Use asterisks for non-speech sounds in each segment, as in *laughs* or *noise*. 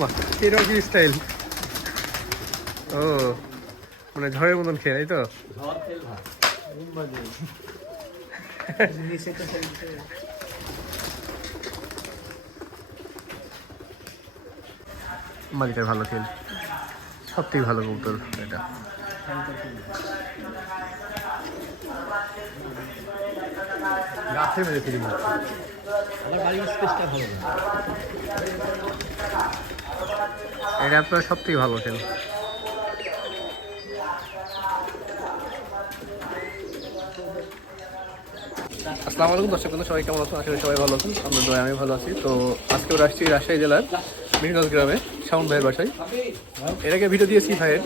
বাহ স্টাইল ও মানে ঝড়ের মতন খেয়ে তাই তো? মালিকের ভালো খেল। সব থেকে ভালো কবুতর এটা। মেরে ফিরি আমার বাড়ির স্পেসটা ভালো এটা তো সব থেকে ভালো হোটেল আসসালামু আলাইকুম দর্শক বন্ধু, সবাই কেমন আছেন? আসলে সবাই ভালো আছেন। আমরা আমি ভালো আছি। তো আজকে আসছি রাজশাহী জেলার মিহিরগঞ্জ গ্রামে। শাওন ভাইয়ের বাসায়। এর আগে ভিডিও দিয়েছি ভাইয়ের।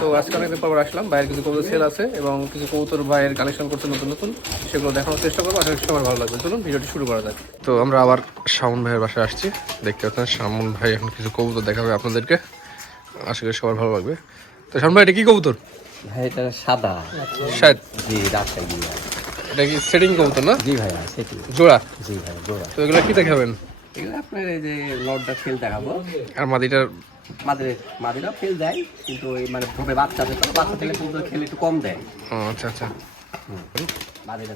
তো আজকে অনেকদিন পর আসলাম। ভাইয়ের কিছু কবুতর সেল আছে এবং কিছু কবুতর ভাইয়ের কালেকশন করছে নতুন নতুন। সেগুলো দেখানোর চেষ্টা করব। আশা করি সবার ভালো লাগবে। চলুন ভিডিওটি শুরু করা যাক। তো আমরা আবার শাওন ভাইয়ের বাসায় আসছি। দেখতে পাচ্ছেন শামুন ভাই এখন কিছু কবুতর দেখাবে আপনাদেরকে। আশা করি সবার ভালো লাগবে। তো শামুন ভাই এটা কি কবুতর? ভাই এটা সাদা। জি এটা কি সেটিং কবুতর না? জি ভাইয়া সেটি। জোড়া? জি ভাই জোড়া। তো এগুলো কি দেখাবেন? এগুলো আপনার এই যে লর্ডটা ফেল দেখাবো। আর মাদিটার মাদের ফেল দেয় কিন্তু ওই মানে বাচ্চা আছে বাচ্চা থেকে কিন্তু খেলে একটু কম দেয়। ও আচ্ছা আচ্ছা। মাদের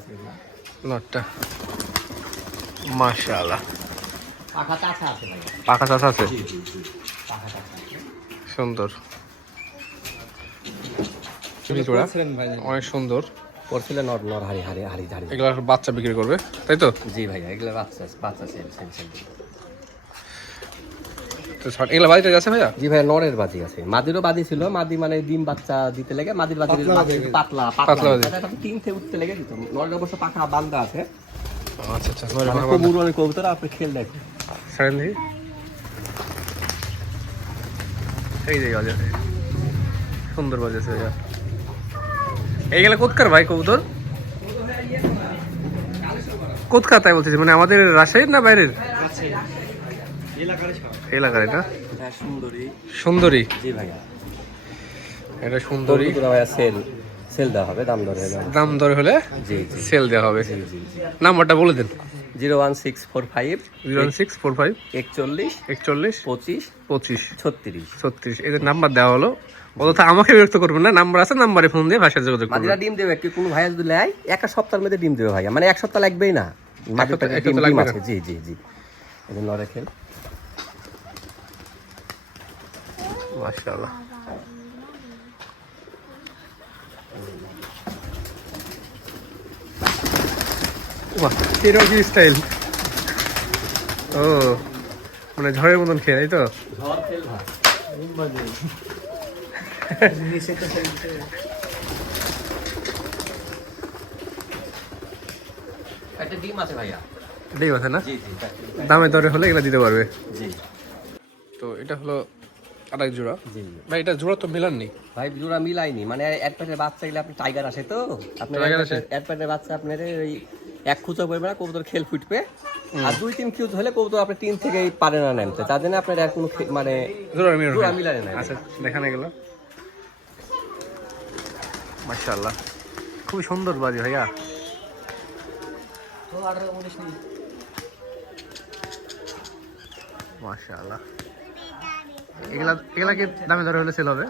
মাশাআল্লাহ। পাখা চাষা আছে পাখা চাষা আছে? সুন্দর। অনেক সুন্দর। পড়ছিল নর নর হারি হারি হারি হারি এগুলো বাচ্চা বিক্রি করবে তাই তো? জি ভাইয়া এগুলো বাচ্চা বাচ্চা সেল সেল সেল তো ছাড়- এগুলো বাড়িতে আছে ভাইয়া? জি ভাইয়া নরের বাজি আছে। মাদিরও বাজি ছিল মাদি মানে ডিম বাচ্চা দিতে লেগে মাদির বাজি পাতলা পাতলা পাতলা। বাজি। এটা তিন থেকে উঠতে লেগে দিত। নরের অবশ্য পাখা বান্ধা আছে। আচ্ছা আচ্ছা মানে কবুতর আপনি খেল দেখেন। ছাড়েন দেখি এই যে বাজে সুন্দর বাজেছে ভাইয়া। এইগুলা কোথকার ভাই কবুতর? কোথকার তাই বলতেছি মানে আমাদের রাজশাহীর না বাইরের? এলাকার এটা? সুন্দরী। সুন্দরী? জি ভাইয়া। এটা সুন্দরী। ভাইয়া সেল সেল দেওয়া হবে দাম দর হলে। দাম দর হলে জি জি। সেল দেওয়া হবে। জি জি জি। নাম্বারটা বলে দিন। Zero one six four five zero one six four five একচল্লিশ একচল্লিশ পঁচিশ পঁচিশ ছত্রিশ। ছত্রিশ। এদের নাম্বার দেওয়া হলো। অযথা আমাকে বিরক্ত করবেন না নাম্বার আছে নাম্বারে ফোন দিয়ে ভাষায় যোগাযোগ মাদিরা ডিম দেবে কি কোনো ভাইয়া যদি নেয় এক সপ্তাহের মধ্যে ডিম দেবে ভাইয়া মানে এক সপ্তাহ লাগবেই না। মাদির সপ্তাহ- পেটে এক ডিম ডিম আছে। জি জি জি। খেল। মাশাআল্লাহ। বাহ এরকম স্টাইল ও মানে ঝড়ের মতন খেয়ে তাই তো? ঝড় খেল ভাই। একটা ডিম আছে ভাইয়া। না? দামে দরে হলে এগুলো দিতে পারবে। জি। তো এটা হলো জোড়া। জি। ভাই এটা জোড়া তো মিলাননি। ভাই জোড়া মিলাইনি মানে এক বাচ্চা গেলে আপনি টাইগার আসে তো? আপনার এক বাচ্চা আপনার ওই এক খুচা পড়বে না কবুতর খেল ফুটবে। আর দুই তিন কিউজ হলে কবুতর আপনি তিন থেকেই পারে না নামতে। তার জন্য আপনার আর কোনো মানে জোড়া মিলানো নাই। আচ্ছা দেখানো গেল মাশাআল্লাহ। খুবই সুন্দর বাজি ভাইয়া। মাশাআল্লাহ। এগুলা এগুলা কি দামে দরে হলে সেল হবে?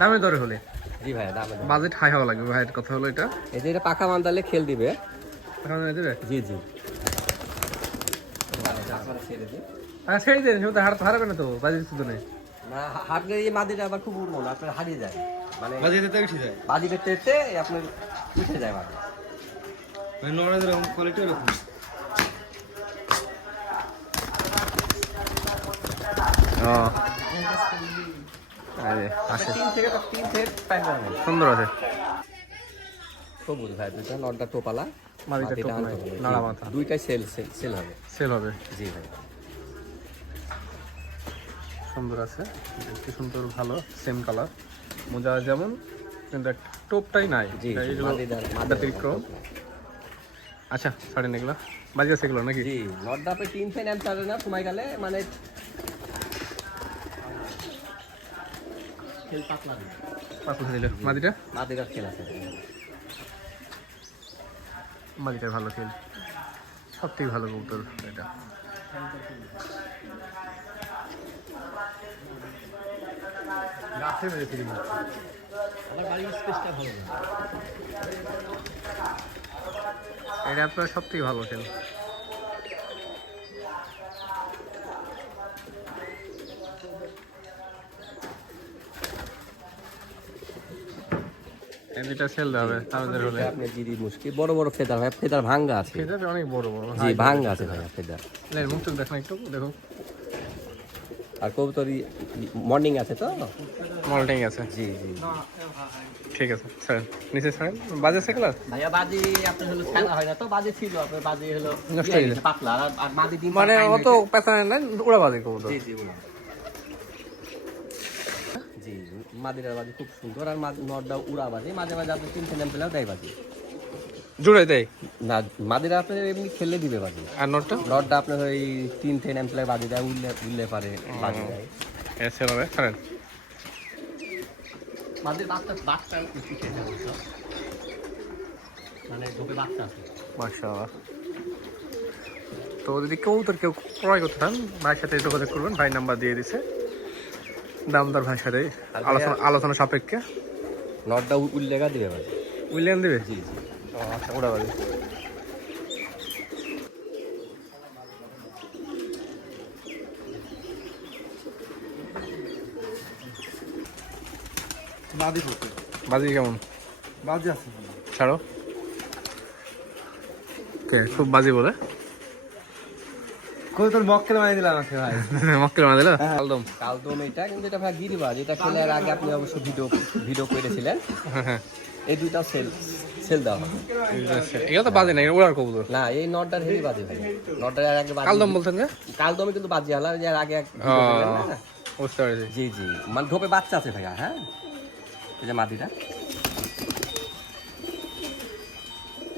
দামে দরে হলে? জি ভাই দামে বাজেট হাই হওয়া লাগবে ভাইয়ের কথা হলো এটা। এই যে এটা পাখা বান্ধালে খেল দিবে। জি জি। ছেড়ে ছেড়ে দেন সেটা হারাবে না তো বাজেট কিছু নেই। না হাটলে এই মাদিটা আবার খুব উড়বো না আপনার হারিয়ে যায়। মানে বাজেটে তো উঠে যায় বাজি পেতে পেতে আপনার উঠে যায় মাদি মানে নোংরা যেরকম কোয়ালিটি নেই সুন্দর আছে। সবুজ ভাই দুইটা নটটা টোপালা। দুইটাই সেল সেল সেল হবে। সেল হবে। জি ভাই। সুন্দর আছে কি সুন্দর ভালো সেম কালার মোজা যেমন কিন্তু একটা টোপটাই নাই। ব্যতিক্রম আচ্ছা সাড়ে এগুলো। বাজি আছে এগুলো নাকি? তিন না সময় গেলে মানে খেল পাতলা দিবে। মাদিটা? মাদিটার খেল আছে। মাদিটার ভালো খেল। সব থেকে ভালো কবুতর এটা। ফ্যামিলি ফিলিং আমার বাড়ির স্পেসটা ভালো না। এটা আপনার সব থেকে ভালো হোটেল এটা সেল হবে আমাদের হলে। আপনি জিরি মুশকিল। বড় বড় ফেদার ভাই ফেদার ভাঙ্গা আছে। অনেক বড় বড়। জি ভাঙ্গা আছে ভাইয়া ফেদার। মুখ দেখেন একটু দেখো আর কবুতর মর্নিং আছে তো? মর্নিং আছে। জি জি। ঠিক আছে স্যার নিচে স্যার বাজে সেগুলো ভাইয়া বাজি আপনার হলো খেলা হয় না তো বাজে ছিল আপনার বাজি হলো নষ্ট ইয়ে হয়ে গেছে, পাতলা। আর মাদি ডিম মানে অত পেছানে নাই উড়া বাজে কবুতর। জি জি উড়া। জি মাদিরার বাজি খুব সুন্দর আর মাদ- নটটা উড়া বাজি। মাঝে মাঝে আপনি তিনটে নাম পেলেও দেয় বাজি। জুড়ে দেয়? না মাদিরা আপনার এমনি খেললে দিবে বাজি। আর নোটটা? নটটা আপনার ওই তিনটে নাম পেলে বাজি দেয় উঠলে উঠলে পারে বাজি দেয়। এ সেল হবে ছাড়েন মাদের বাচ্চা বাচ্চা মানে ঢোকে বাচ্চা আছে। মাশাআল্লাহ। তো যদি কবুতর কেউ ক্রয় করতে চান ভাইয়ের সাথে যোগাযোগ করবেন ভাই নাম্বার দিয়ে দিছে। দামদার ভাইয়ের সাথে আলোচনা আলোচনা সাপেক্ষে। নটটা উল্লেখা দিবে বাজি। উইলিয়াম দিবে? জি জি। ও আচ্ছা বাজে বাদি। করতে বাজি কেমন? বাদি আছে। ছাড়ো। কে খুব বাজি বলে? কই তোর মক্কেল বানিয়ে দিলাম আমাকে ভাই? *laughs* মক্কেল একদম কালদম। এটা কিন্তু এটা ভাই গিরিবাজ এটা খেলার আগে আপনি অবশ্য ভিডিও ভিডিও করেছিলেন। হ্যাঁ হ্যাঁ। এই দুইটা সেল সেল দেওয়া হবে এগুলো তো বাজে না ওড়ার কবুতর। না এই নটটার হেভি বাজে ভাই। নটটার আগে বাজে। কালদম বলছেন যে? কালদমে কিন্তু বাজে হলো যে আগে না? বুঝতে পেরেছি। জি জি। মানে ঢোপে বাচ্চা আছে ভাইয়া হ্যাঁ? এই যে মাদিটা।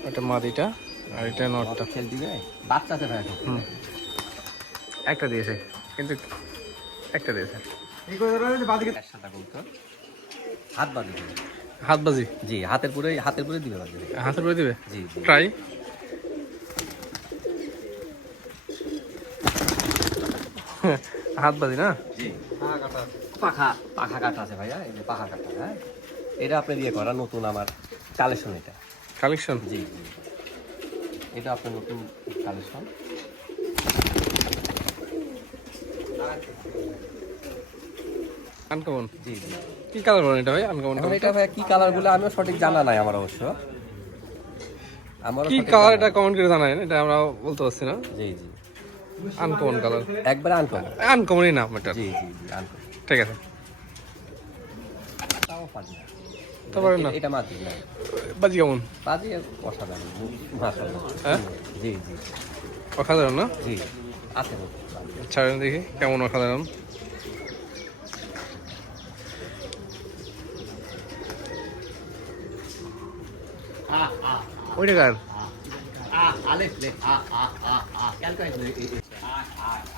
ওটা মাদিটা আর এটা নটটা। খেল দিবে? বাচ্চা আছে ভাইয়া। একটা দিয়েছে কিন্তু একটা দিয়েছে। হাত বাজে দিবে। হাত বাজি? জি হাতের পুরে হাতের পুরে দিবে বাজে। হাতের করে দিবে? জি জি। ট্রাই হাত বাজি না? জি। পাখা পাখা কাটা আছে ভাইয়া এই যে পাখা কাটা হ্যাঁ? এটা আপনি দিয়ে করা নতুন আমার কালেকশন এটা। কালেকশন জি জি। এটা আপনার নতুন কালেকশন আনকমন জি জি। কি কালার বলেন এটা ভাই? আনকমন এটা ভাই কি কালারগুলো আমিও সঠিক জানা নাই আমার অবশ্য। আমারও কি কালার এটা কমেন্ট করে জানায় এটা আমরা বলতে পারছি না। জি জি। আনকমন কালার একবার আনকমন আনকমনই নাম এটা। জি জি জি আনকমন ঠিক আছে। তাও পারি না। তারপরে না। এটা মাত্র না। বাজি কেমন? বাজি অসাধারণ। মাশাআল্লাহ। হ্যাঁ? জি জি। অসাধারণ না? জি আছে। ছাড়েন দেখি কেমন অসাধারণ? আহ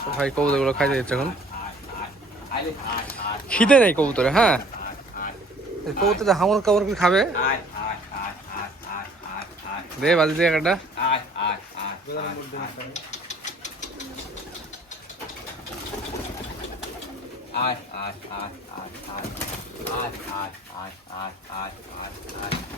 তো ভাই কবুতরগুলো খাইতে দিচ্ছে এখন খিদে নেই কবুতরে হ্যাঁ কবুতর হামর কামড় করে খাবে আয় আয় আয় আয় আয় আয় আয়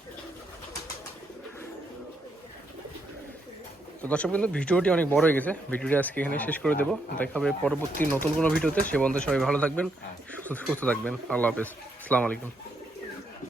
তো দর্শক কিন্তু ভিডিওটি অনেক বড় হয়ে গেছে। ভিডিওটি আজকে এখানে শেষ করে দেবো। দেখা হবে পরবর্তী নতুন কোনো ভিডিওতে। সে বন্ধু সবাই ভালো থাকবেন সুস্থ সুস্থ থাকবেন। আল্লাহ হাফেজ। আসসালামু আলাইকুম।